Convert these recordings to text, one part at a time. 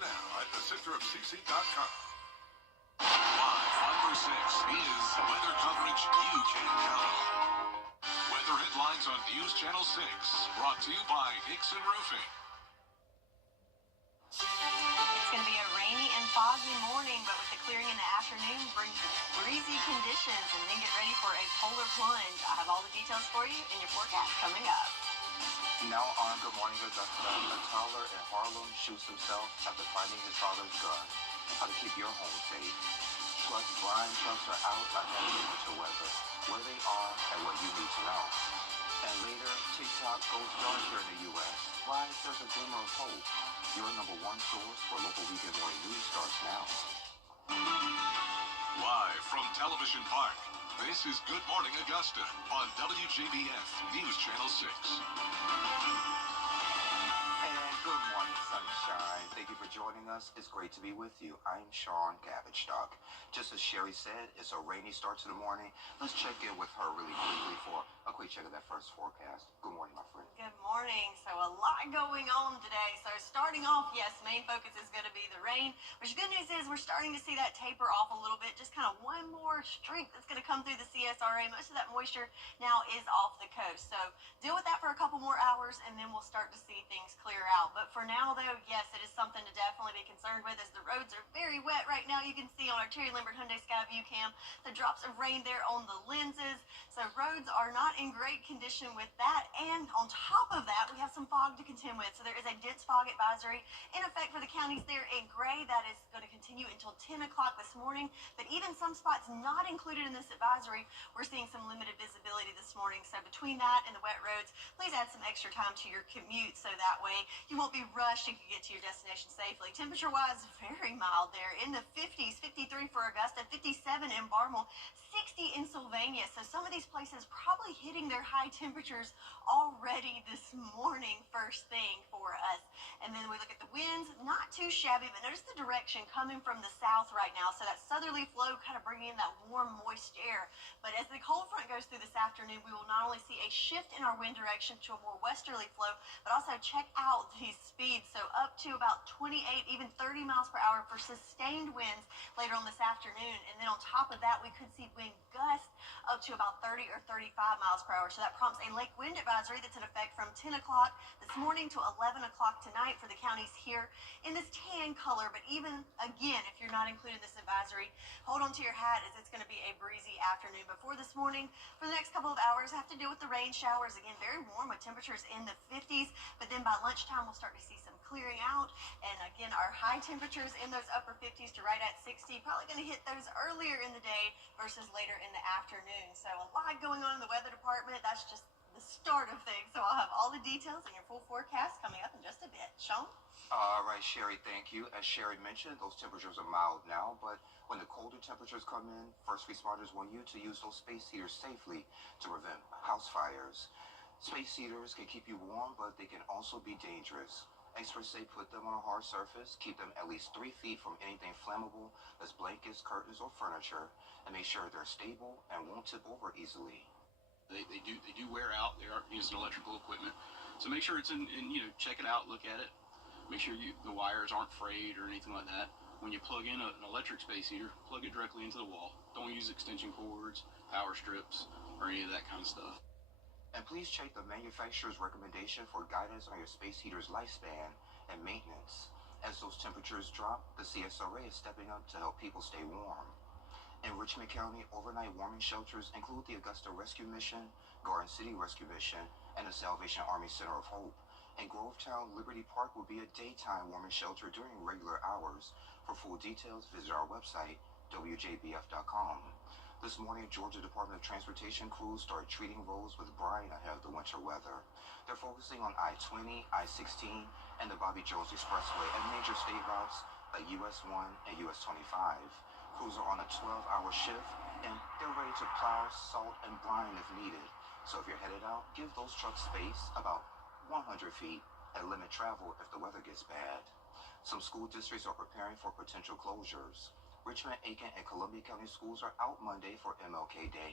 now at thecentofcc.com. Live 506 is weather coverage you can count on. Weather headlines on News Channel 6, brought to you by Hickson Roofing. It's going to be a rainy and foggy morning, but with the clearing in the afternoon brings breezy conditions, and then get ready for a polar plunge. I have all the details for you in your forecast coming up. Now on Good Morning Augusta, a toddler in Harlem shoots himself after finding his father's gun. How to keep your home safe. Plus, brine trucks are out ahead of winter weather, where they are and what you need to know. And later, TikTok goes dark here in the U.S. Why there's a glimmer of hope. Your number one source for local weekend morning news starts now. Live from Television Park, this is Good Morning Augusta on WJBF News Channel 6. And good morning, sunshine. Thank you for joining us. It's great to be with you. I'm Sean Cabbage-Stock. Just as Sherry said, it's a rainy start to the morning. Let's check in with her really quickly for a quick check of that first forecast. Good morning, my friend. Good morning. So a lot going on today. So starting off, yes, main focus is going to be the rain, which good news is we're starting to see that taper off a little bit. Just kind of one more streak that's going to come through the CSRA. Most of that moisture now is off the coast. So deal with that for a couple more hours, and then we'll start to see things clear out. But for now, though, yes, it is something to definitely be concerned with, as the roads are very wet right now. You can see on our Terry Lambert Hyundai Skyview cam the drops of rain there on the lenses. So roads are not in great condition with that. And on top of that, we have some fog to contend with. So there is a dense fog advisory in effect for the counties there in gray. That is going to continue until 10 o'clock this morning. But even some spots not included in this advisory, we're seeing some limited visibility this morning. So between that and the wet roads, please add some extra time to your commute, so that way you won't be rushed and can get to your destination safely. Temperature-wise, very mild there. In the 50s, 53 for Augusta, 57 in Barmel, 60 in Sylvania. So some of these places probably hitting their high temperatures already this morning, first thing for us. And then we look at the winds, not too shabby, but notice the direction coming from the south right now. So that southerly flow kind of bringing in that warm, moist air. But as the cold front goes through this afternoon, we will not only see a shift in our wind direction to a more westerly flow, but also check out these speeds. So up to about 28, even 30 miles per hour for sustained winds later on this afternoon. And then on top of that, we could see wind gusts up to about 30 or 35 miles per hour. So that prompts a lake wind advisory that's in effect from 10 o'clock this morning to 11 o'clock tonight for the counties here in this tan color. But even again, if you're not included in this advisory, hold on to your hat, as it's going to be a breezy afternoon. Before this morning, for the next couple of hours, have to deal with the rain showers. Again, very warm with temperatures in the 50s. But then by lunchtime, we'll start to see some clearing out. And again, our high temperatures in those upper 50s to right at 60, probably going to hit those earlier in the day versus later in the afternoon. So a lot going on in the weather department. That's just the start of things. So I'll have all the details and your full forecast coming up in just a bit. Sean? All right, Sherry, thank you. As Sherry mentioned, those temperatures are mild now, but when the colder temperatures come in, first responders want you to use those space heaters safely to prevent house fires. Space heaters can keep you warm, but they can also be dangerous. Experts say put them on a hard surface, keep them at least 3 feet from anything flammable, that's blankets, curtains, or furniture, and make sure they're stable and won't tip over easily. They do wear out. They are using electrical equipment, so make sure it's in check it out, look at it, make sure the wires aren't frayed or anything like that. When you plug in an electric space heater, plug it directly into the wall. Don't use extension cords, power strips, or any of that kind of stuff. And please check the manufacturer's recommendation for guidance on your space heater's lifespan and maintenance. As those temperatures drop, the CSRA is stepping up to help people stay warm. In Richmond County, overnight warming shelters include the Augusta Rescue Mission, Garden City Rescue Mission, and the Salvation Army Center of Hope. In Grovetown, Liberty Park will be a daytime warming shelter during regular hours. For full details, visit our website, WJBF.com. This morning, Georgia Department of Transportation crews started treating roads with brine ahead of the winter weather. They're focusing on I-20, I-16, and the Bobby Jones Expressway and major state routes like US 1 and US 25. Crews are on a 12-hour shift, and they're ready to plow, salt, and brine if needed. So if you're headed out, give those trucks space, about 100 feet, and limit travel if the weather gets bad. Some school districts are preparing for potential closures. Richmond, Aiken, and Columbia County schools are out Monday for MLK Day.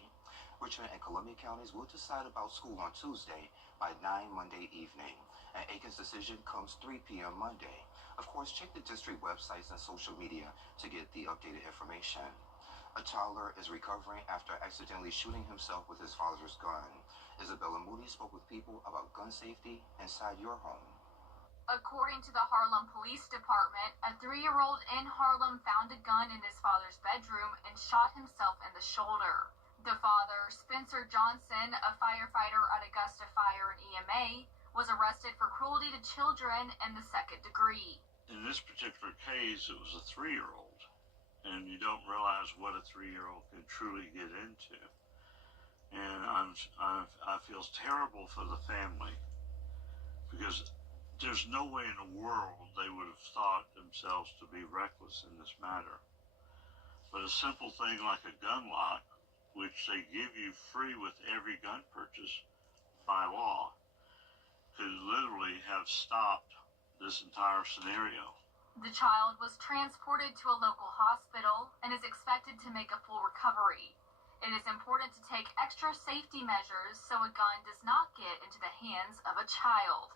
Richmond and Columbia counties will decide about school on Tuesday by 9 Monday evening. And Aiken's decision comes 3 p.m. Monday. Of course, check the district websites and social media to get the updated information. A toddler is recovering after accidentally shooting himself with his father's gun. Isabella Moody spoke with people about gun safety inside your home. According to the Harlem Police Department, a 3-year-old in Harlem found a gun in his father's bedroom and shot himself in the shoulder. The father, Spencer Johnson, a firefighter at Augusta Fire and EMA, was arrested for cruelty to children in the second degree. In this particular case, it was a 3-year-old, and you don't realize what a 3-year-old can truly get into. And I feel terrible for the family, because there's no way in the world they would have thought themselves to be reckless in this matter. But a simple thing like a gun lock, which they give you free with every gun purchase by law, could literally have stopped this entire scenario. The child was transported to a local hospital and is expected to make a full recovery. It is important to take extra safety measures so a gun does not get into the hands of a child.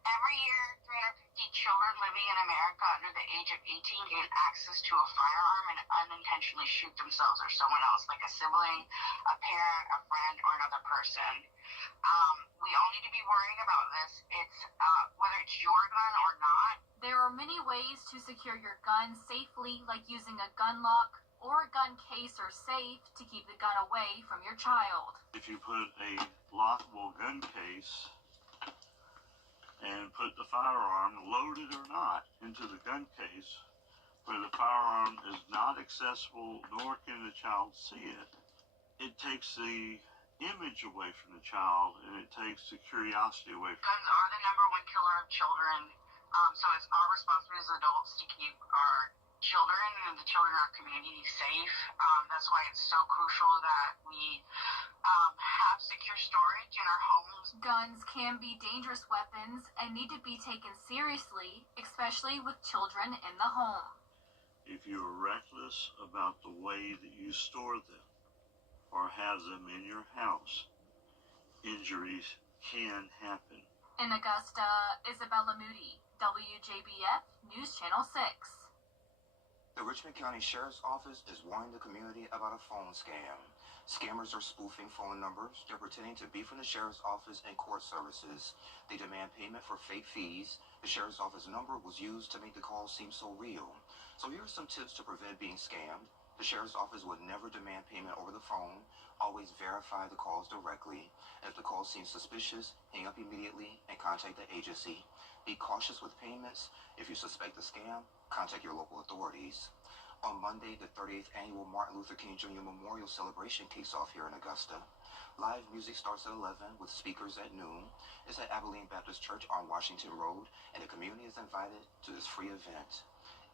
Every year, 350 children living in America under the age of 18 gain access to a firearm and unintentionally shoot themselves or someone else, like a sibling, a parent, a friend, or another person. We all need to be worrying about this. It's whether it's your gun or not. There are many ways to secure your gun safely, like using a gun lock or a gun case or safe to keep the gun away from your child. If you put a lockable gun case and put the firearm, loaded or not, into the gun case where the firearm is not accessible nor can the child see it, it takes the image away from the child and it takes the curiosity away from Guns are the #1 killer of children, so it's our responsibility as adults to keep our children and the children in our community safe. That's why it's so crucial that we have secure storage in our homes. Guns can be dangerous weapons and need to be taken seriously, especially with children in the home. If you're reckless about the way that you store them or have them in your house, injuries can happen. In Augusta, Isabella Moody, WJBF News Channel 6. The Richmond County Sheriff's Office is warning the community about a phone scam. Scammers are spoofing phone numbers. They're pretending to be from the Sheriff's Office and court services. They demand payment for fake fees. The Sheriff's Office number was used to make the call seem so real. So here are some tips to prevent being scammed. The Sheriff's Office would never demand payment over the phone. Always verify the calls directly. If the call seems suspicious, hang up immediately and contact the agency. Be cautious with payments. If you suspect a scam, contact your local authorities. On Monday, the 38th annual Martin Luther King Jr. Memorial Celebration kicks off here in Augusta. Live music starts at 11 with speakers at noon. It's at Abilene Baptist Church on Washington Road, and the community is invited to this free event.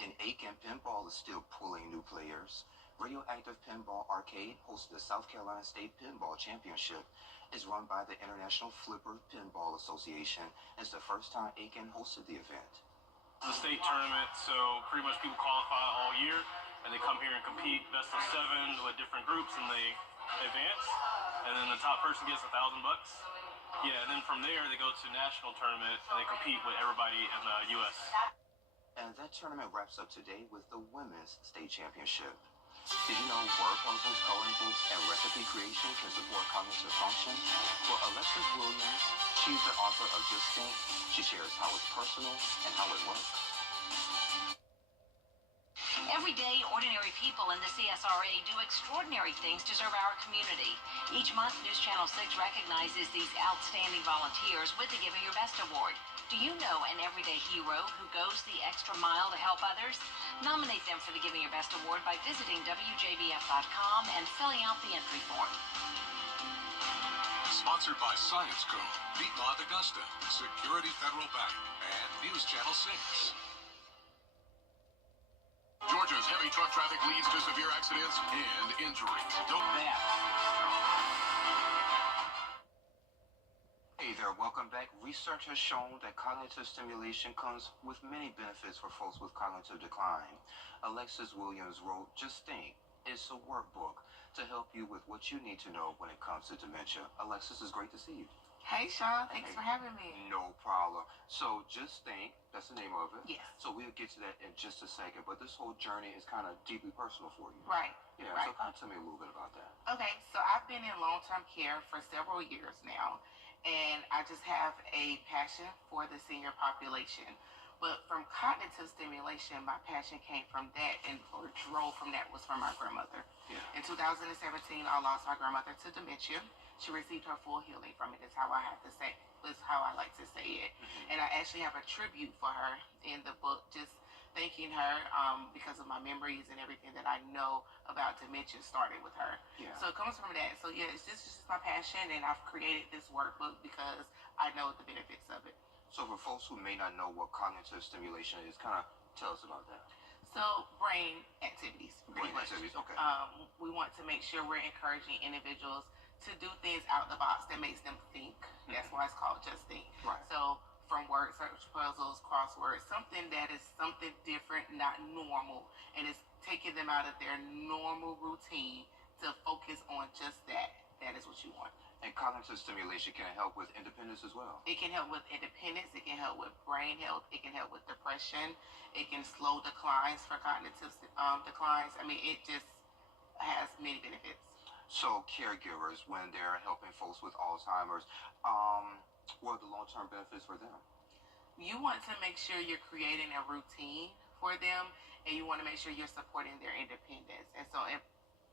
In Aiken, pinball is still pulling new players. Radioactive Pinball Arcade hosts the South Carolina State Pinball Championship. It's run by the International Flipper Pinball Association. It's the first time Aiken hosted the event. It's a state tournament, so pretty much people qualify all year, and they come here and compete best of 7 with different groups, and they advance, and then the top person gets $1,000. Yeah, and then from there they go to national tournament, and they compete with everybody in the U.S. And that tournament wraps up today with the Women's State Championship. Did you know word puzzles, coloring books, and recipe creation can support cognitive function? Well, Alexis Williams, she's the author of Just Think. She shares how it's personal and how it works. Every day, ordinary people in the CSRA do extraordinary things to serve our community. Each month, News Channel 6 recognizes these outstanding volunteers with the Giving Your Best Award. Do you know an everyday hero who goes the extra mile to help others? Nominate them for the Giving Your Best Award by visiting WJBF.com and filling out the entry form. Sponsored by Science Co., Piedmont Augusta, Security Federal Bank, and News Channel 6. Georgia's heavy truck traffic leads to severe accidents and injuries. Hey there, welcome back. Research has shown that cognitive stimulation comes with many benefits for folks with cognitive decline. Alexis Williams wrote Just Think. It's a workbook to help you with what you need to know when it comes to dementia. Alexis, it's great to see you. Hey, Sean. Thanks for having me. No problem. So Just Think, that's the name of it. Yes. So we'll get to that in just a second. But this whole journey is kind of deeply personal for you. Right. Yeah, Right. so kind of tell me a little bit about that. Okay, so I've been in long-term care for several years now, and I just have a passion for the senior population. But from cognitive stimulation, my passion came from that, and or drove from that was from my grandmother. Yeah. In 2017, I lost my grandmother to dementia. She received her full healing from it. Is how I have to say. Is how I like to say it. And I actually have a tribute for her in the book, just thanking her because of my memories and everything that I know about dementia started with her. Yeah. So it comes from that. So yeah, it's just my passion, and I've created this workbook because I know the benefits of it. So for folks who may not know what cognitive stimulation is, kind of tell us about that. So brain activities. Brain activities, okay. We want to make sure we're encouraging individuals to do things out of the box that makes them think. That's why it's called Just Think. Right. So from word search puzzles, crosswords, something that is something different, not normal, and it's taking them out of their normal routine to focus on just that. That is what you want. And cognitive stimulation can help with independence as well. It can help with independence. It can help with brain health. It can help with depression. It can slow declines for cognitive declines. I mean, it just has many benefits. So caregivers, when they're helping folks with Alzheimer's, what are the long-term benefits for them? You want to make sure you're creating a routine for them, and you want to make sure you're supporting their independence. And so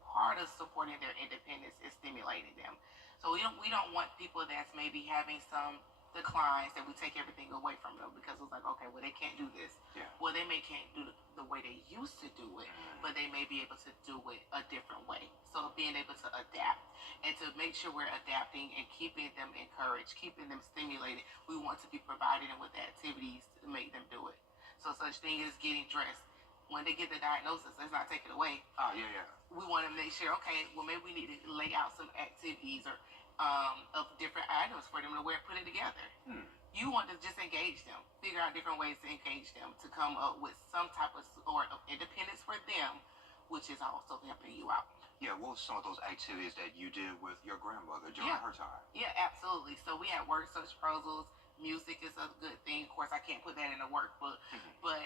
part of supporting their independence is stimulating them. So we don't want people that's maybe having some declines that we take everything away from them because it's like, okay, well, they can't do this. Yeah. Well, they can't do the way they used to do it, but they may be able to do it a different way. So being able to adapt and to make sure we're adapting and keeping them encouraged, keeping them stimulated, we want to be providing them with activities to make them do it. So such thing as getting dressed. When they get the diagnosis, let's not take it away. Oh, yeah. We want to make sure, okay, well, maybe we need to lay out some activities or of different items for them to wear, put it together. You want to just engage them, figure out different ways to engage them, to come up with some type of sort of independence for them, which is also helping you out. Yeah, what were some of those activities that you did with your grandmother during her time? Yeah, absolutely. So we had word search puzzles. Music is a good thing. Of course, I can't put that in a workbook, but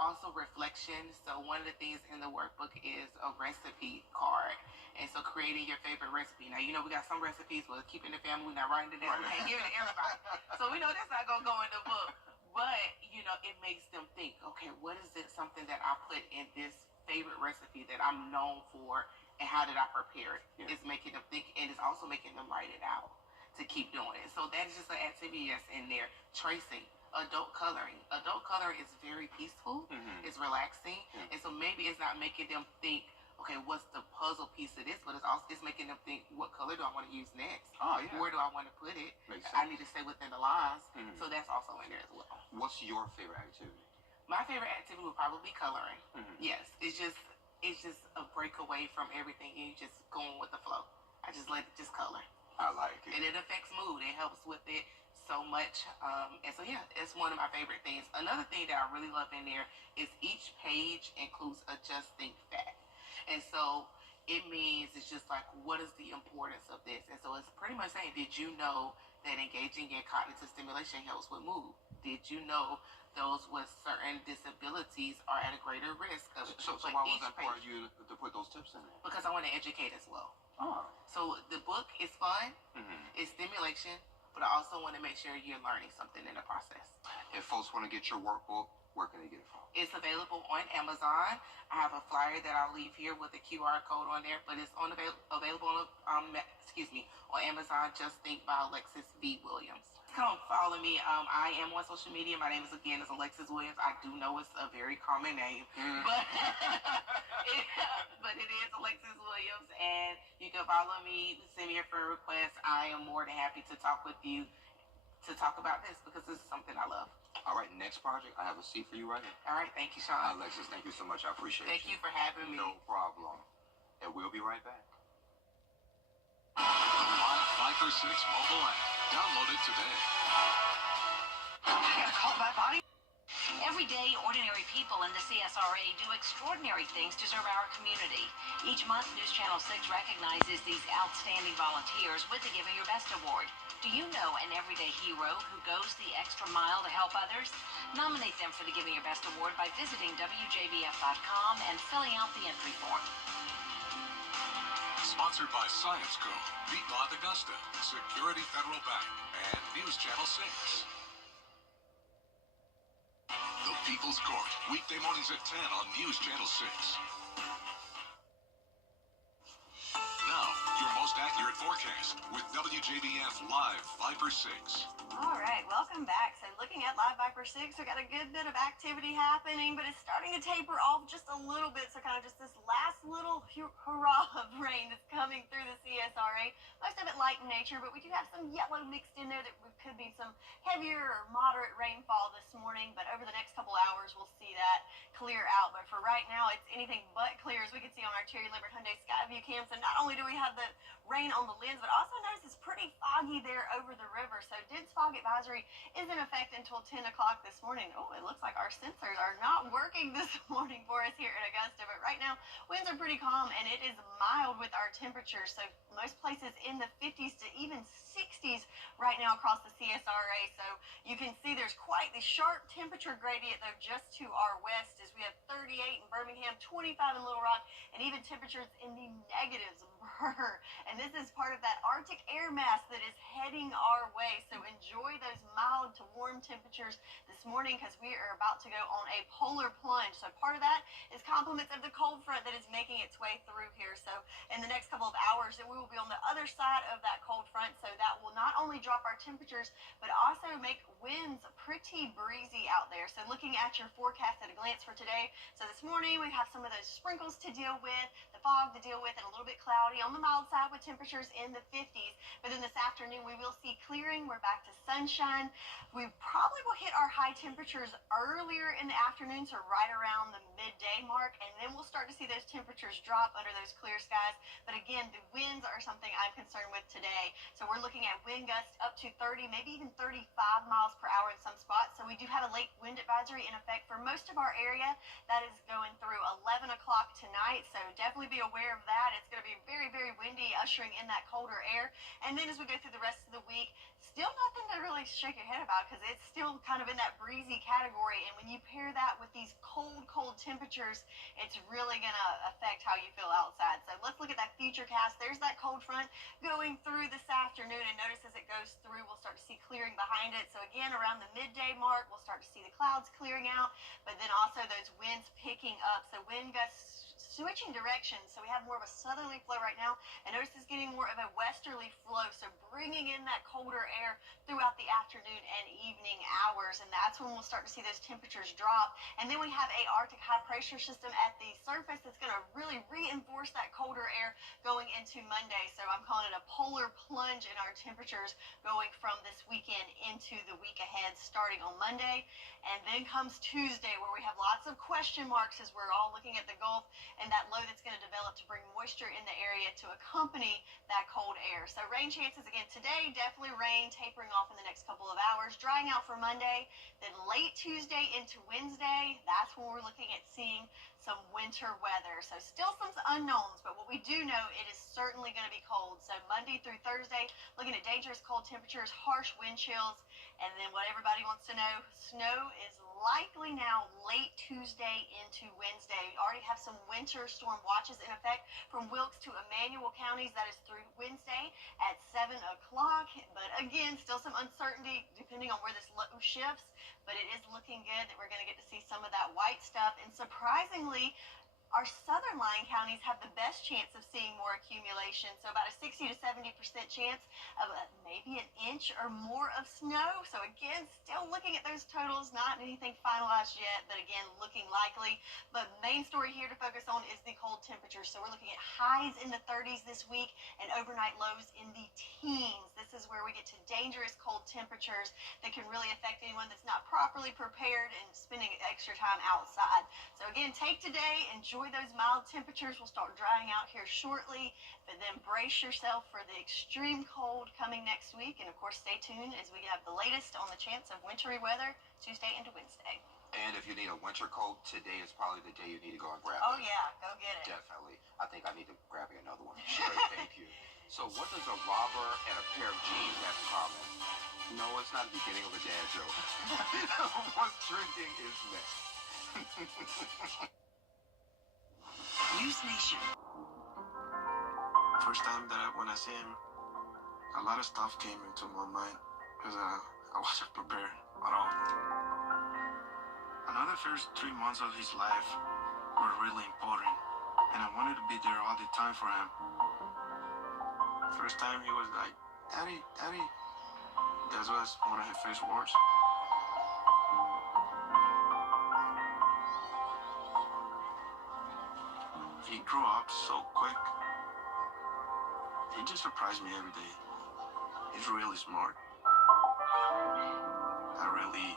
also reflection. So one of the things in the workbook is a recipe card. And so creating your favorite recipe. Now, we got some recipes with keeping the family, we're not writing it down. We can't give it to everybody. So we know that's not going to go in the book. But, it makes them think, okay, what is it, something that I put in this favorite recipe that I'm known for, and how did I prepare it? Yeah. It's making them think, and it's also making them write it out to keep doing it. So that's just an activity that's in there. Tracing. Adult coloring. Adult coloring is very peaceful. It's relaxing. And so maybe it's not making them think, okay, what's the puzzle piece of this? But it's making them think, what color do I want to use next? Oh, yeah. Where do I want to put it? Makes I sense. need to stay within the lines. So that's also in there as well. What's your favorite activity? My favorite activity would probably be coloring. Yes. It's just a breakaway from everything. You just going with the flow. I just let it just color. I like it. And it affects mood. It helps with it so much. And so, yeah, it's one of my favorite things. Another thing that I really love in there is each page includes a Just Think fact. And so it means it's just like, what is the importance of this? And so it's pretty much saying, did you know that engaging in cognitive stimulation helps with mood? Did you know those with certain disabilities are at a greater risk of So why was that important for you to put those tips in there? Because I want to educate as well. Oh. So the book is fun, it's stimulation, but I also want to make sure you're learning something in the process. If folks want to get your workbook, where can they get it from? It's available on Amazon. I have a flyer that I'll leave here with a QR code on there, but it's available on Amazon. Just Think by Alexis V. Williams. Come follow me. I am on social media. My name is Alexis Williams. I do know it's a very common name, but but it is Alexis Williams, and you can follow me. Send me a friend request. I am more than happy to talk with you to talk about this because this is something I love. All right, next project, I have a seat for you right here. All right, thank you, Sean. Alexis, thank you so much. I appreciate Thank you for having me. No problem. And we'll be right back. The Live 546 mobile app. Download it today. Every day, ordinary people in the CSRA do extraordinary things to serve our community. Each month, News Channel 6 recognizes these outstanding volunteers with the Giving Your Best Award. Do you know an everyday hero who goes the extra mile to help others? Nominate them for the Giving Your Best Award by visiting WJBF.com and filling out the entry form. Sponsored by Science Co., Beat Lot Augusta, Security Federal Bank, and News Channel 6. The People's Court, weekday mornings at 10 on News Channel 6. Now, your most accurate forecast with WJBF Live Viper 6. All right, welcome back. So looking at Live Viper 6, we got a good bit of activity happening, but it's starting to taper off just a little bit. So kind of just this last little hurrah of rain that's coming through the CSRA. Most of it light in nature, but we do have some yellow mixed in there that could be some heavier or moderate rainfall this morning. But over the next couple hours, we'll see that clear out. But for right now, it's anything but clear, as we can see on our Terry Libbert Hyundai Skyview cam. So not only do we have the rain on the lens, but also notice it's pretty foggy there over the river. So dense fog advisory is in effect until 10 o'clock this morning. Oh, it looks like our sensors are not working this morning for us here in Augusta, but right now winds are pretty calm and it is mild with our temperatures. So most places in the 50s to even 60s right now across the CSRA. So you can see there's quite the sharp temperature gradient though just to our west, as we have 38 in Birmingham, 25 in Little Rock, and even temperatures in the negatives. And this is part of that Arctic air mass that is heading our way. So enjoy those mild to warm temperatures this morning, because we are about to go on a polar plunge. So part of that is compliments of the cold front that is making its way through here. So in the next couple of hours, we will be on the other side of that cold front. So that will not only drop our temperatures, but also make winds pretty breezy out there. So looking at your forecast at a glance for today. So this morning we have some of those sprinkles to deal with, the fog to deal with, and a little bit cloudy on the mild side with temperatures in the 50s. But then this afternoon we will see clearing. We're back to sunshine. We probably will hit our high temperatures earlier in the afternoon, so right around the midday mark, and then we'll start to see those temperatures drop under those clear skies. But again, the winds are something I'm concerned with today. So we're looking at wind gusts up to 30, maybe even 35 miles per hour in some spots. So we do have a lake wind advisory in effect for most of our area. That is going through 11 o'clock tonight, so definitely be aware of that. It's going to be very, very windy, ushering in that colder air. And then as we go through the rest of the week, still nothing to really shake your head about, because it's still kind of in that breezy category. And when you pair that with these cold, cold temperatures, it's really going to affect how you feel outside. So let's look at that future cast. There's that cold front going through this afternoon, and notice as it goes through, we'll start to see clearing behind it. So again, around the midday mark, we'll start to see the clouds clearing out, but then also those winds picking up. So wind gusts switching directions. So we have more of a southerly flow right now, and notice it's getting more of a westerly flow, so bringing in that colder air throughout the afternoon and evening hours, and that's when we'll start to see those temperatures drop. And then we have a Arctic high pressure system at the surface that's going to really reinforce that colder air going into Monday. So I'm calling it a polar plunge in our temperatures going from this weekend into the week ahead, starting on Monday. And then comes Tuesday, where we have lots of question marks as we're all looking at the Gulf and that low that's going to develop to bring moisture in the area to accompany that cold air. So rain chances again today, definitely rain tapering off in the next couple of hours, drying out for Monday. Then late Tuesday into Wednesday, that's when we're looking at seeing some winter weather. So still some unknowns, but what we do know, it is certainly going to be cold. So Monday through Thursday, looking at dangerous cold temperatures, harsh wind chills, and then what everybody wants to know, snow is likely now late Tuesday into Wednesday. We already have some winter storm watches in effect from Wilkes to Emmanuel counties. That is through Wednesday at 7 o'clock. But again, still some uncertainty depending on where this low shifts. But it is looking good that we're going to get to see some of that white stuff. And surprisingly, our southern lying counties have the best chance of seeing more accumulation. So about a 60 to 70% chance of maybe an inch or more of snow. So again, still looking at those totals, not anything finalized yet, but again, looking likely. But main story here to focus on is the cold temperatures. So we're looking at highs in the 30s this week and overnight lows in the teens. This is where we get to dangerous cold temperatures that can really affect anyone that's not properly prepared and spending extra time outside. So again, take today, enjoy those mild temperatures. Will start drying out here shortly, but then brace yourself for the extreme cold coming next week. And of course, stay tuned as we have the latest on the chance of wintry weather Tuesday into Wednesday. And if you need a winter coat, today is probably the day you need to go and grab Oh it. yeah, go get it. Definitely. I think I need to grab me another one. Sherry, thank you. So what does a robber and a pair of jeans have in common? No, it's not the beginning of a dad joke. What's trending is next. News Nation. First time when I see him, a lot of stuff came into my mind because I wasn't prepared at all. I know the first 3 months of his life were really important, and I wanted to be there all the time for him. First time he was like, "Daddy, Daddy." That was one of his first words. He grew up so quick. He just surprised me every day. He's really smart. I really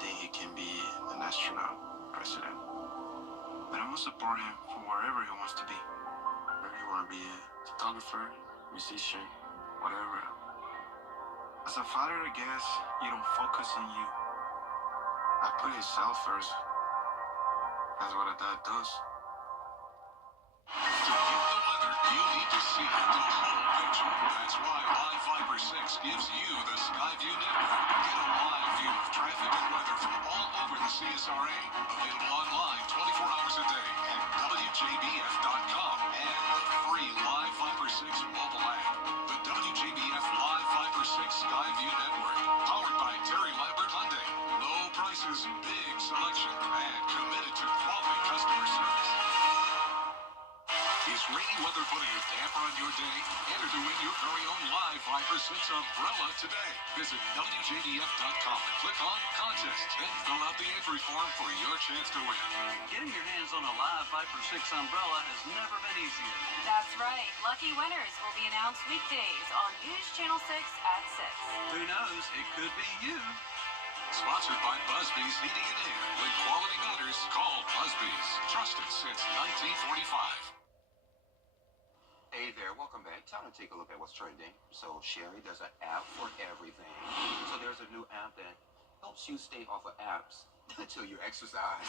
think he can be an astronaut, president. But I'm gonna support him for wherever he wants to be. Whether he wanna be a photographer, musician, whatever. As a father, I guess you don't focus on you. I put himself first. That's what a dad does. To get the weather, you need to see the whole picture. That's why Live Fiber 6 gives you the Skyview network. Get a live view of traffic and weather from all over the CSRA. Available online 24 hours a day at WJBF.com and the free Live Fiber 6 mobile app. The WJBF Live Fiber 6 Skyview network, powered by Terry Lambert Hyundai. Low prices, big selection, and committed to quality customer service. Is rainy weather putting a damper on your day? Enter to win your very own Live Viper 6 umbrella today. Visit WJBF.com and click on Contest. Then fill out the entry form for your chance to win. Getting your hands on a Live Viper 6 umbrella has never been easier. That's right. Lucky winners will be announced weekdays on News Channel 6 at 6. Who knows? It could be you. Sponsored by Busby's Heating and Air. When quality matters, call Busby's. Trusted since 1945. Hey there, welcome back. Time to take a look at what's trending. So Sherry, there's an app for everything. So there's a new app that helps you stay off of apps until you exercise.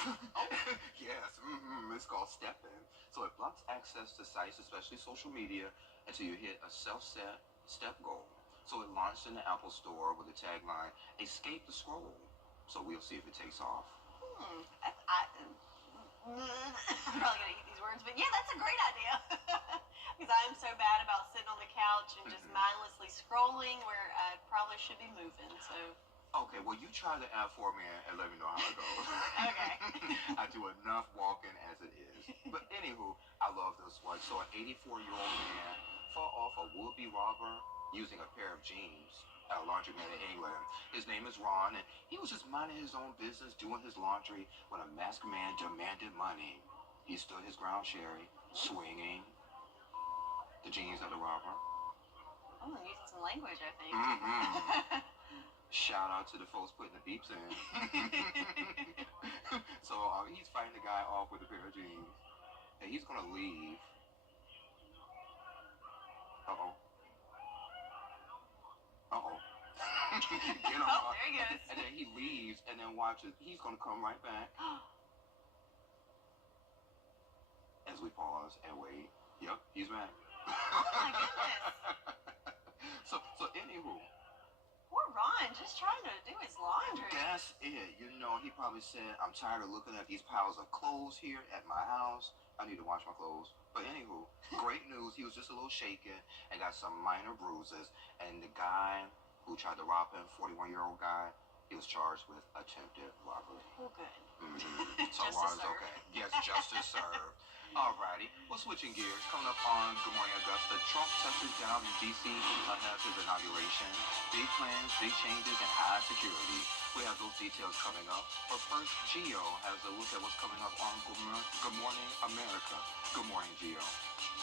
Yes, it's called Step In. So it blocks access to sites, especially social media, until you hit a self-set step goal. So it launched in the Apple Store with the tagline, "Escape the scroll." So we'll see if it takes off. I'm probably gonna eat these words, but yeah, that's a great idea. Because I am so bad about sitting on the couch and just mindlessly scrolling where I probably should be moving. So. Okay, well, you try the app for me and let me know how it goes. Okay. I do enough walking as it is. But anywho, I love this one. So an 84-year-old man fought off a would-be robber using a pair of jeans at a laundromat in England. His name is Ron, and he was just minding his own business, doing his laundry, when a masked man demanded money. He stood his ground, Sherry, swinging the jeans of the robber. I'm gonna use some language, I think. Shout out to the folks putting the beeps in. So he's fighting the guy off with a pair of jeans, and he's gonna leave. Uh-oh. Get him Oh, there he goes. And then he leaves, and then watches. He's gonna come right back. As we pause and wait. Yep, he's back. Oh my goodness. So anywho. Poor Ron, just trying to do his laundry. That's it. You know, he probably said, "I'm tired of looking at these piles of clothes here at my house. I need to wash my clothes." But anywho, great news. He was just a little shaken and got some minor bruises. And the guy who tried to rob him, 41-year-old guy, he was charged with attempted robbery. Oh, good. So Ron's okay. Yes, justice served. Alrighty, well, switching gears, coming up on Good Morning Augusta, Trump touches down in D.C. ahead of his inauguration. Big plans, big changes, and high security. We have those details coming up. But first, Gio has a look at what's coming up on Good Morning America. Good morning, Gio.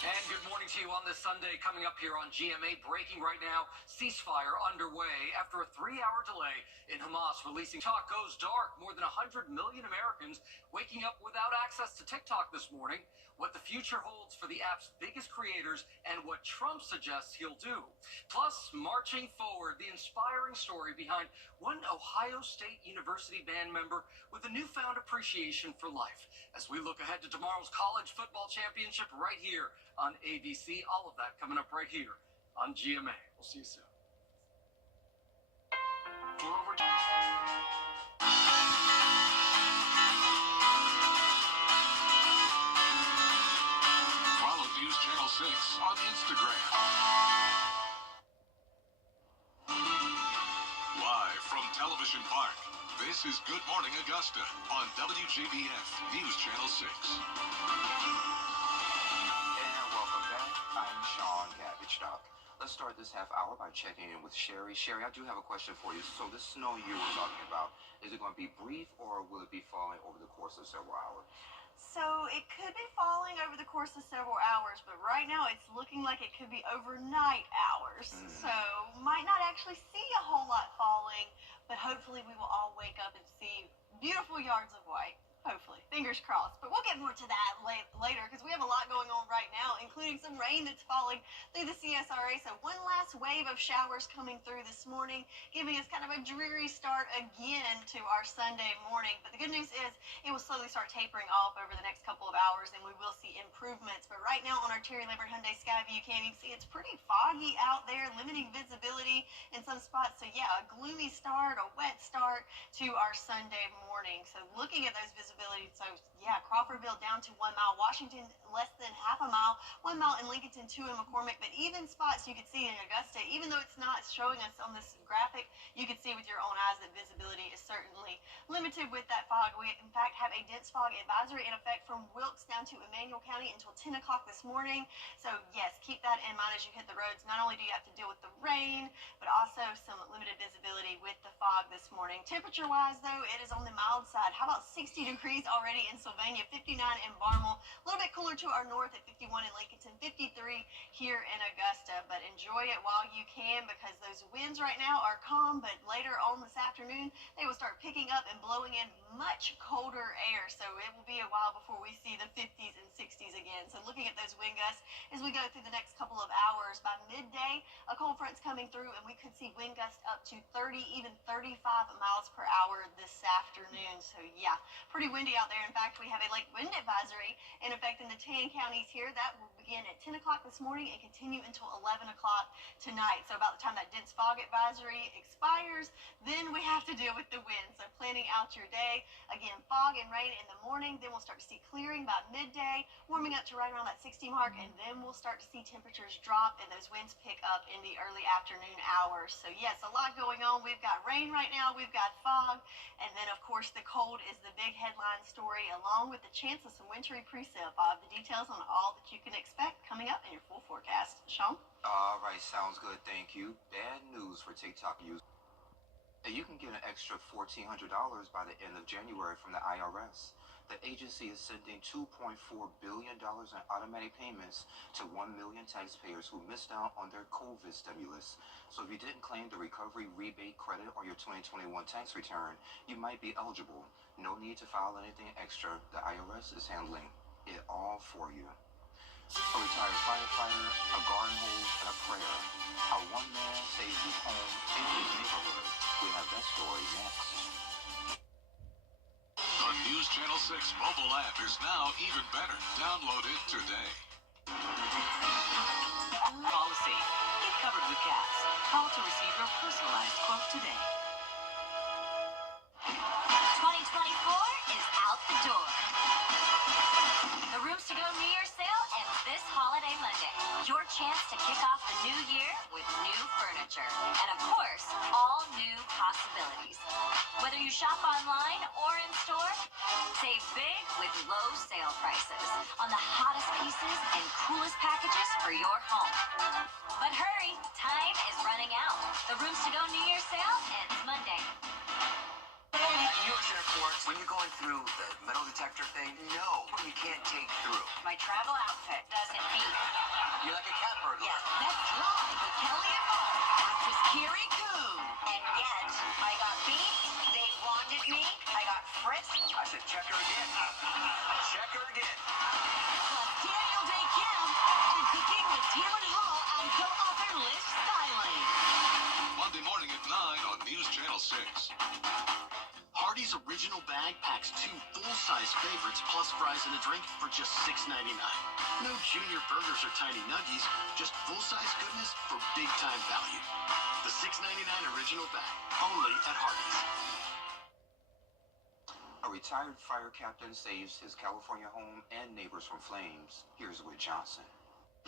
And good morning to you on this Sunday. Coming up here on GMA, breaking right now, ceasefire underway after a 3-hour delay in Hamas releasing Talk Goes Dark. More than 100 million Americans waking up without access to TikTok this morning. What the future holds for the app's biggest creators and what Trump suggests he'll do. Plus, marching forward, the inspiring story behind one Ohio Ohio State University band member with a newfound appreciation for life. As we look ahead to tomorrow's college football championship right here on ABC, all of that coming up right here on GMA. We'll see you soon. Follow News Channel 6 on Instagram. Live from Television Park, this is Good Morning Augusta on WJBF News Channel 6. And welcome back. I'm Sean Gabbigestock. Let's start this half hour by checking in with Sherry. Sherry, I do have a question for you. So this snow you were talking about, is it going to be brief or will it be falling over the course of several hours? So it could be falling over the course of several hours, but right now it's looking like it could be overnight hours. So might not actually see a whole lot falling, but hopefully we will all wake up and see beautiful yards of white. Hopefully. Fingers crossed. But we'll get more to that later because we have a lot going on right now, including some rain that's falling through the CSRA. So one last wave of showers coming through this morning, giving us kind of a dreary start again to our Sunday morning. But the good news is it will slowly start tapering off over the next couple of hours, and we will see improvements. But right now on our Terry Lambert Hyundai Skyview cam, you can see it's pretty foggy out there, limiting visibility in some spots. So yeah, a gloomy start, a wet start to our Sunday morning. So looking at those visibility, so yeah, Crawfordville down to 1 mile, Washington less than half a mile, 1 mile in Lincolnton, 2 in McCormick, but even spots you could see in Augusta, even though it's not showing us on this graphic, you can see with your own eyes that visibility is certainly limited with that fog. We in fact have a dense fog advisory in effect from Wilkes down to Emmanuel County until 10 o'clock this morning. So yes, keep that in mind as you hit the roads. Not only do you have to deal with the rain, but also some limited visibility with the fog this morning. Temperature wise though, it is on the mild side. How about 60 degrees already in Sylvania, 59 in Barnwell, a little bit cooler to our north at 51 in Lincolnton, 53 here in Augusta. But enjoy it while you can because those winds right now are calm, but later on this afternoon they will start picking up and blowing in much colder air. So it will be a while before we see the 50s and 60s again. So looking at those wind gusts as we go through the next couple of hours, by midday a cold front's coming through and we could see wind gusts up to 30, even 35 miles per hour this afternoon. So yeah, pretty windy out there. In fact, we have a lake wind advisory in effect in the 10 counties here. That will begin at 10 o'clock this morning and continue until 11 o'clock tonight. So about the time that dense fog advisory expires, then we have to deal with the wind. So planning out your day, again, fog and rain in the morning, then we'll start to see clearing by midday, warming up to right around that 60 mark, and then we'll start to see temperatures drop and those winds pick up in the early afternoon hours. So yes, a lot going on. We've got rain right now, we've got fog, and then of course the cold is the big headline story, along with the chance of some wintry precip. I'll have the details on all that you can expect coming up in your full forecast. Sean? All right, sounds good. Thank you. Bad news for TikTok users. You can get an extra $1,400 by the end of January from the IRS. The agency is sending $2.4 billion in automatic payments to 1 million taxpayers who missed out on their COVID stimulus. So if you didn't claim the recovery rebate credit on your 2021 tax return, you might be eligible. No need to file anything extra. The IRS is handling it all for you. A retired firefighter, a garden hose, and a prayer. How one man saved his home and his neighborhood. We have that story next. The News Channel 6 mobile app is now even better. Download it today. Policy. Get covered with gas. Call to receive your personalized quote today. 2024 is out the door. The Rooms to Go New Year's sale ends this holiday Monday. Your chance to kick off the new year with new furniture. And of course, all new possibilities. Whether you shop online or in store, save big with low sale prices on the hottest pieces and coolest packages for your home. But hurry, time is running out. The Rooms to Go New Year's sale ends Monday. U.S. airports, when you're going through the metal detector thing, no, you can't take through. My travel outfit doesn't beat. You're like a cat burglar. Yes, that's right. With Kelly and Mark, actress Carrie Coon. And yet, I got beat, they wanted me, I got frisked. I said, check her again. Check her again. Plus Daniel Day Kim and Cooking with Tamron Hall and co-author Liz Styling. Monday morning at 9 on News Channel 6. Fry's favorites plus fries and a drink for just $6.99. No junior burgers or tiny nuggies, just full-size goodness for big-time value. The $6.99 original bag, only at Hardee's. A retired fire captain saves his California home and neighbors from flames. Here's Whit Johnson.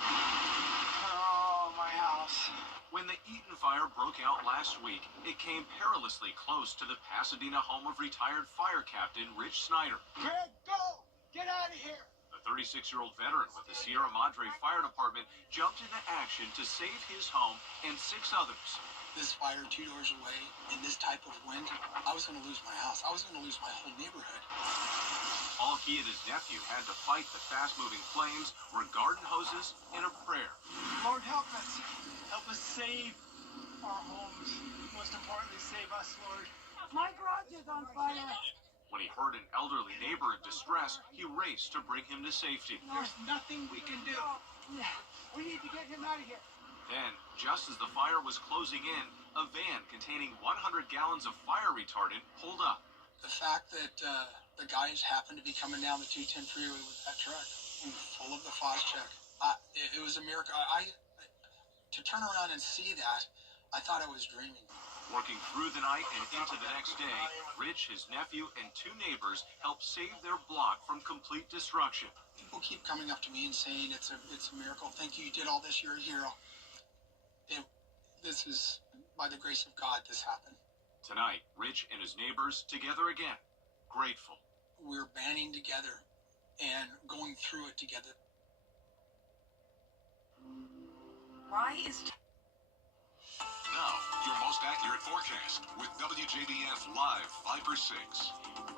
Oh, my house. When the Eaton fire broke out last week, it came perilously close to the Pasadena home of retired fire captain Rich Snyder. Greg, go! Get out of here! The 36-year-old veteran with the Sierra Madre Fire Department jumped into action to save his home and 6 others. This fire 2 doors away, in this type of wind, I was going to lose my house. I was going to lose my whole neighborhood. All he and his nephew had to fight the fast-moving flames were garden hoses and a prayer. Lord, help us. Help us save our homes. Most importantly, save us, Lord. My garage is on fire. When he heard an elderly neighbor in distress, he raced to bring him to safety. There's nothing we can do. We need to get him out of here. Then, just as the fire was closing in, a van containing 100 gallons of fire retardant pulled up. The fact that the guys happened to be coming down the 210 freeway with that truck full of the Phos-Chek, it was a miracle. To turn around and see that, I thought I was dreaming. Working through the night and into the next day, Rich, his nephew, and 2 neighbors helped save their block from complete destruction. People keep coming up to me and saying it's a miracle. Thank you did all this. You're a hero. This is, by the grace of God, this happened. Tonight, Rich and his neighbors together again, grateful. We're banding together and going through it together. Why is... Now, your most accurate forecast with WJBF Live 5 for 6.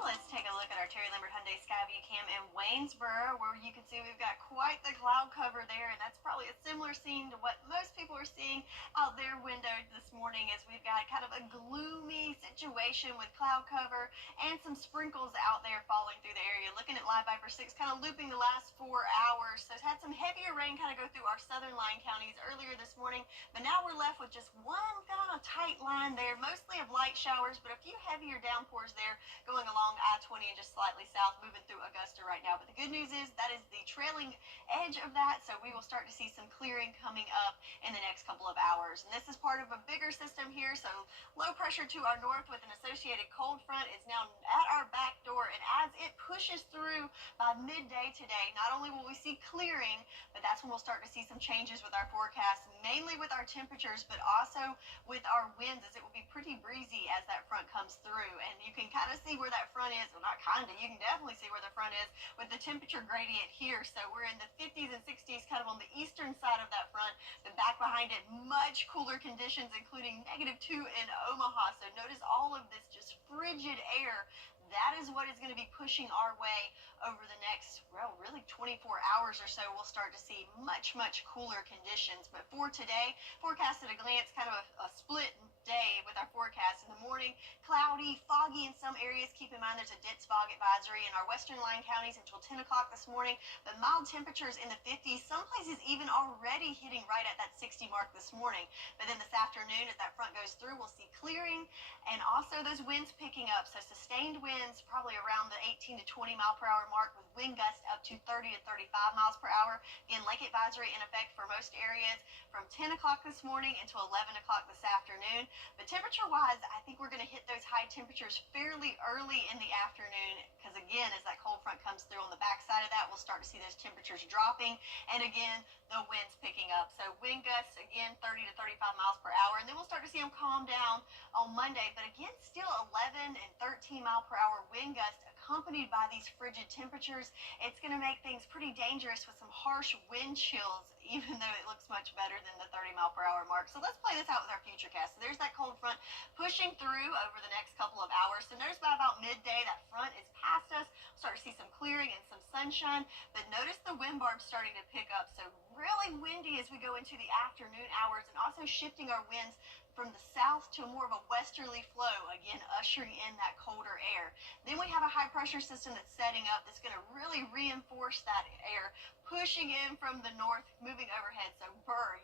Let's take a look at our Terry Lambert Hyundai Skyview Cam in Waynesboro, where you can see we've got quite the cloud cover there, and that's probably a similar scene to what most people are seeing out their window this morning, as we've got kind of a gloomy situation with cloud cover and some sprinkles out there falling through the area. Looking at Live Viper 6, kind of looping the last 4 hours, so it's had some heavier rain kind of go through our southern line counties earlier this morning, but now we're left with just one kind of tight line there, mostly of light showers, but a few heavier downpours there going along I-20 and just slightly south, moving through Augusta right now. But the good news is that is the trailing edge of that, so we will start to see some clearing coming up in the next couple of hours. And this is part of a bigger system here, so low pressure to our north with an associated cold front is now at our back door, and as it pushes through by midday today, not only will we see clearing, but that's when we'll start to see some changes with our forecast, mainly with our temperatures, but also with our winds, as it will be pretty breezy as that front comes through. And you can kind of see where that front is, well, not kind of, you can definitely see where the front is with the temperature gradient here. So we're in the 50s and 60s kind of on the eastern side of that front, but back behind it, much cooler conditions, including -2 in Omaha. So notice all of this just frigid air. That is what is going to be pushing our way over the next, well, really 24 hours or so. We'll start to see much, much cooler conditions. But for today, forecast at a glance, kind of a split day with our forecast. In the morning, cloudy, foggy in some areas. Keep in mind there's a dense fog advisory in our western line counties until 10 o'clock this morning. But mild temperatures in the 50s, some places even already hitting right at that 60 mark this morning. But then this afternoon, as that front goes through, we'll see clearing and also those winds picking up. So sustained winds probably around the 18 to 20 mile per hour mark, with wind gusts up to 30 to 35 miles per hour. Again, lake advisory in effect for most areas from 10 o'clock this morning until 11 o'clock this afternoon. But temperature-wise, I think we're going to hit those high temperatures fairly early in the afternoon, because again, as that cold front comes through on the backside of that, we'll start to see those temperatures dropping, and again, the winds picking up. So wind gusts, again, 30 to 35 miles per hour, and then we'll start to see them calm down on Monday, but again, still 11 and 13 mile per hour wind gusts accompanied by these frigid temperatures. It's going to make things pretty dangerous with some harsh wind chills, even though it looks much better than the 30 mile per hour mark. So let's play this out with our futurecast. So there's that cold front pushing through over the next couple of hours. So notice by about midday, that front is past us. We'll start to see some clearing and some sunshine, but notice the wind barbs starting to pick up. So really windy as we go into the afternoon hours, and also shifting our winds from the south to more of a westerly flow, again ushering in that colder air. Then we have a high pressure system that's setting up that's going to really reinforce that air, pushing in from the north, moving overhead. So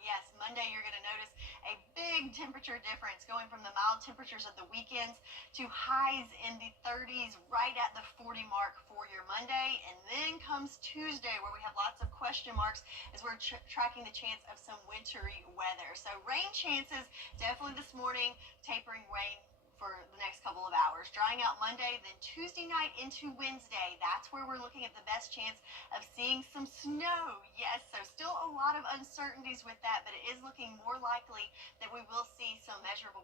yes, Monday you're going to notice a big temperature difference going from the mild temperatures of the weekends to highs in the 30s, right at the 40 mark for your Monday. And then comes Tuesday, where we have lots of question marks as we're tracking the chance of some wintry weather. So rain chances definitely this morning, tapering rain for the next couple of hours. Drying out Monday, then Tuesday night into Wednesday. That's where we're looking at the best chance of seeing some snow. Yes, so still a lot of uncertainties with that, but it is looking more likely that we will see some measurable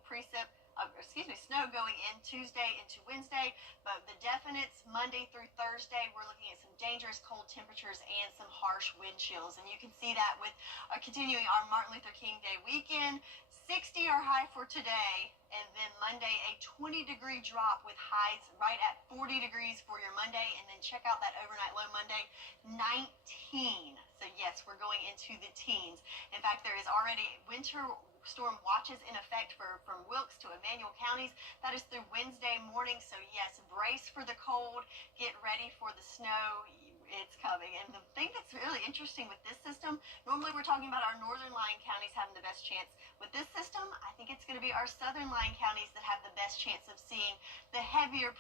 snow going in Tuesday into Wednesday. But the definites Monday through Thursday, we're looking at some dangerous cold temperatures and some harsh wind chills. And you can see that with continuing our Martin Luther King Day weekend. 60 our high for today, and then Monday a 20-degree drop with highs right at 40 degrees for your Monday, and then check out that overnight low Monday, 19. So yes, we're going into the teens. In fact, there is already winter storm watches in effect from Wilkes to Emmanuel counties. That is through Wednesday morning. So yes, brace for the cold, get ready for the snow. It's coming. And the thing that's really interesting with this system, normally we're talking about our northern lying counties having the best chance. With this system, I think it's going to be our southern lying counties that have the best chance of seeing the heavier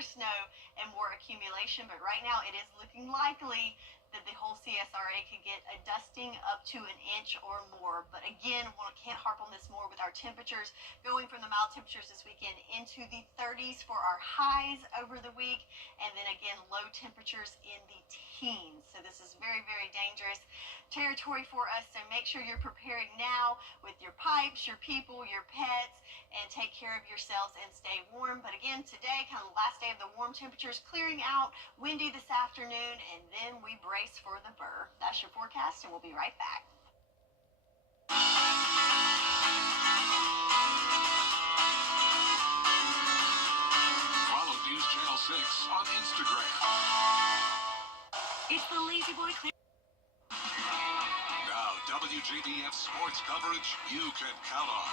snow and more accumulation. But right now it is looking likely that the whole CSRA could get a dusting up to an inch or more. But again, can't harp on this more with our temperatures going from the mild temperatures this weekend into the 30s for our highs over the week, and then again low temperatures in the teens. So this is very, very dangerous territory for us. So make sure you're preparing now with your pipes, your people, your pets, and take care of yourselves and stay warm. But again, today, kind of the last day of the warm temperatures, clearing out, windy this afternoon, and then we brace for the burr. That's your forecast, and we'll be right back. Follow News Channel 6 on Instagram. It's the Lazy Boy Clear. Now, WJBF sports coverage you can count on.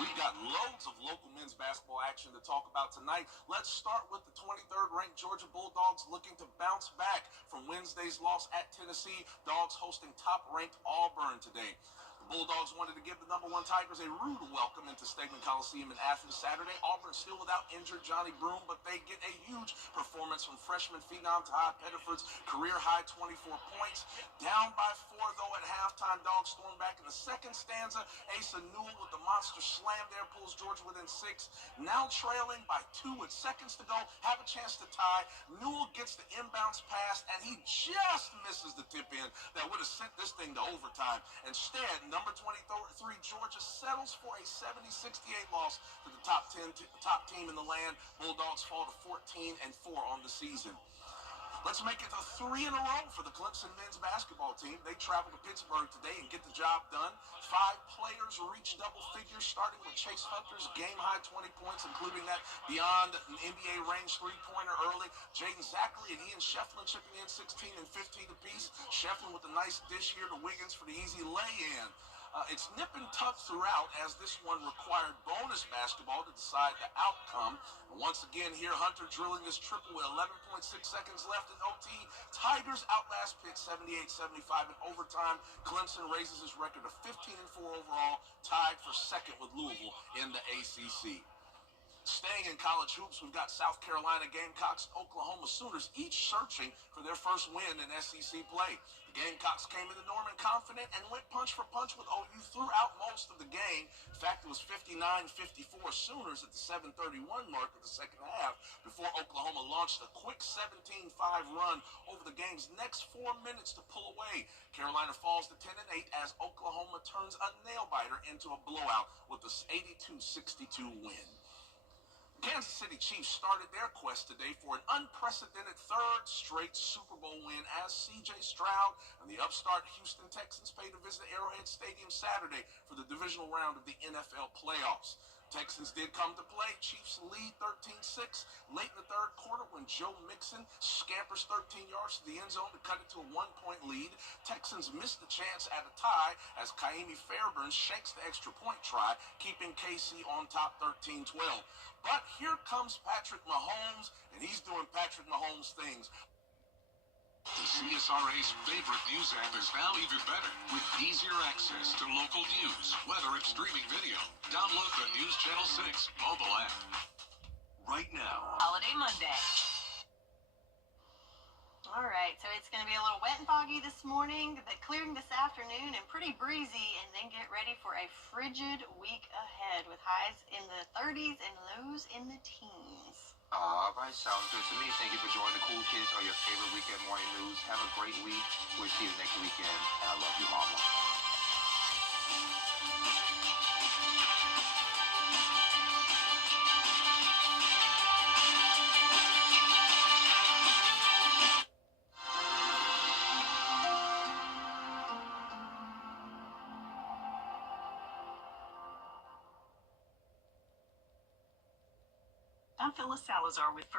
We've got loads of local men's basketball action to talk about tonight. Let's start with the 23rd ranked Georgia Bulldogs looking to bounce back from Wednesday's loss at Tennessee. Dogs hosting top-ranked Auburn today. The Bulldogs wanted to give the #1 Tigers a rude welcome into Stegman Coliseum in Athens Saturday. Auburn still without injured Johnny Broom, but they get a huge performance from freshman phenom Todd Pettiford's career-high 24 points. Down by 4, though, at halftime. Dogs storm back in the second stanza. Asa Newell with the monster slam there pulls Georgia within 6. Now trailing by 2 with seconds to go. Have a chance to tie. Newell gets the inbounds pass, and he just misses the tip-in that would have sent this thing to overtime. Instead, number 23 Georgia settles for a 70-68 loss to the top team in the land. Bulldogs fall to 14-4 on the season. Let's make it a 3 in a row for the Clemson men's basketball team. They travel to Pittsburgh today and get the job done. 5 players reach double figures, starting with Chase Hunter's game-high 20 points, including that beyond an NBA range three-pointer early. Jaden Zachary and Ian Shefflin chipping in 16 and 15 apiece. Shefflin with a nice dish here to Wiggins for the easy lay-in. It's nip and tuck throughout, as this one required bonus basketball to decide the outcome. And once again here, Hunter drilling this triple with 11.6 seconds left in OT. Tigers outlast Pitt 78-75 in overtime. Clemson raises his record to 15-4 overall, tied for second with Louisville in the ACC. Staying in college hoops, we've got South Carolina Gamecocks and Oklahoma Sooners, each searching for their first win in SEC play. The Gamecocks came into Norman confident and went punch for punch with OU throughout most of the game. In fact, it was 59-54 Sooners at the 7:31 mark of the second half before Oklahoma launched a quick 17-5 run over the game's next 4 minutes to pull away. Carolina falls to 10-8 as Oklahoma turns a nail-biter into a blowout with the 82-62 win. Kansas City Chiefs started their quest today for an unprecedented 3rd straight Super Bowl win as C.J. Stroud and the upstart Houston Texans paid a visit to Arrowhead Stadium Saturday for the divisional round of the NFL playoffs. Texans did come to play. Chiefs lead 13-6 late in the third quarter when Joe Mixon scampers 13 yards to the end zone to cut it to a 1-point lead. Texans missed the chance at a tie as Kaimi Fairburn shanks the extra point try, keeping KC on top 13-12. But here comes Patrick Mahomes, and he's doing Patrick Mahomes things. The CSRA's favorite news app is now even better with easier access to local news, whether it's streaming video. Download the News Channel 6 mobile app. Right now. Holiday Monday. All right, so it's going to be a little wet and foggy this morning, but clearing this afternoon and pretty breezy, and then get ready for a frigid week ahead with highs in the 30s and lows in the teens. All right, sounds good to me. Thank you for joining the Cool Kids on your favorite weekend morning news. Have a great week. We'll see you next weekend, and I love you, Mama. I'm Phyllis Salazar with